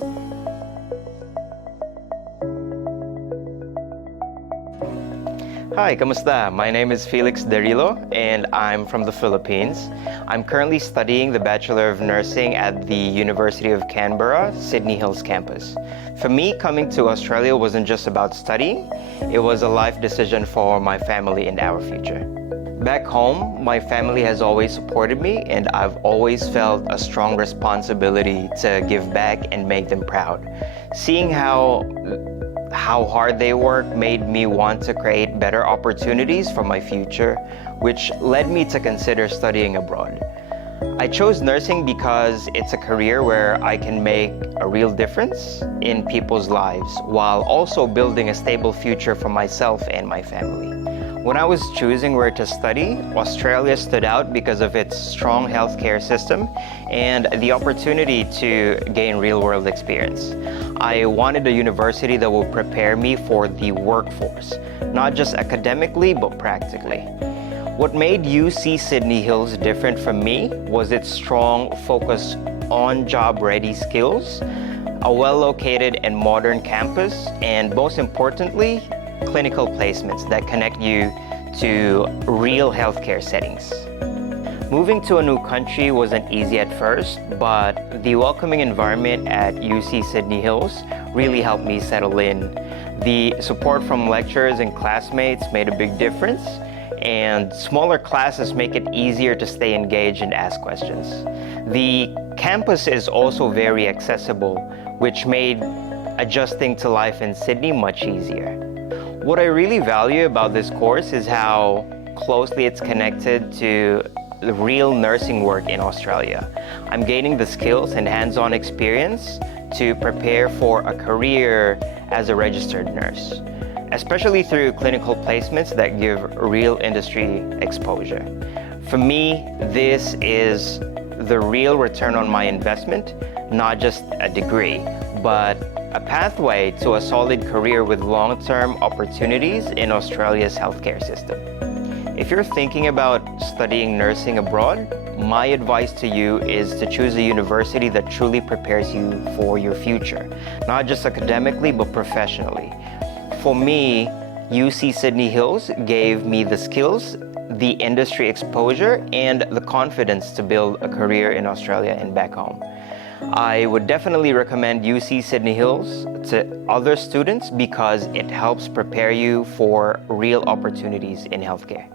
Hi, kamusta? My name is Felix Derilo and I'm from the Philippines. I'm currently studying the Bachelor of Nursing at the University of Canberra, Sydney Hills campus. For me, coming to Australia wasn't just about studying, it was a life decision for my family and our future. Back home, my family has always supported me and I've always felt a strong responsibility to give back and make them proud. Seeing how hard they work made me want to create better opportunities for my future, which led me to consider studying abroad. I chose nursing because it's a career where I can make a real difference in people's lives while also building a stable future for myself and my family. When I was choosing where to study, Australia stood out because of its strong healthcare system and the opportunity to gain real-world experience. I wanted a university that will prepare me for the workforce, not just academically, but practically. What made UC Sydney Hills different from me was its strong focus on job-ready skills, a well-located and modern campus, and most importantly, clinical placements that connect you to real healthcare settings. Moving to a new country wasn't easy at first, but the welcoming environment at UC Sydney Hills really helped me settle in. The support from lecturers and classmates made a big difference, and smaller classes make it easier to stay engaged and ask questions. The campus is also very accessible, which made adjusting to life in Sydney much easier. What I really value about this course is how closely it's connected to the real nursing work in Australia. I'm gaining the skills and hands-on experience to prepare for a career as a registered nurse, especially through clinical placements that give real industry exposure. For me, this is the real return on my investment, not just a degree, but a pathway to a solid career with long-term opportunities in Australia's healthcare system. If you're thinking about studying nursing abroad, my advice to you is to choose a university that truly prepares you for your future, not just academically, but professionally. For me, UC Sydney Hills gave me the skills, the industry exposure, and the confidence to build a career in Australia and back home. I would definitely recommend UC Sydney Hills to other students because it helps prepare you for real opportunities in healthcare.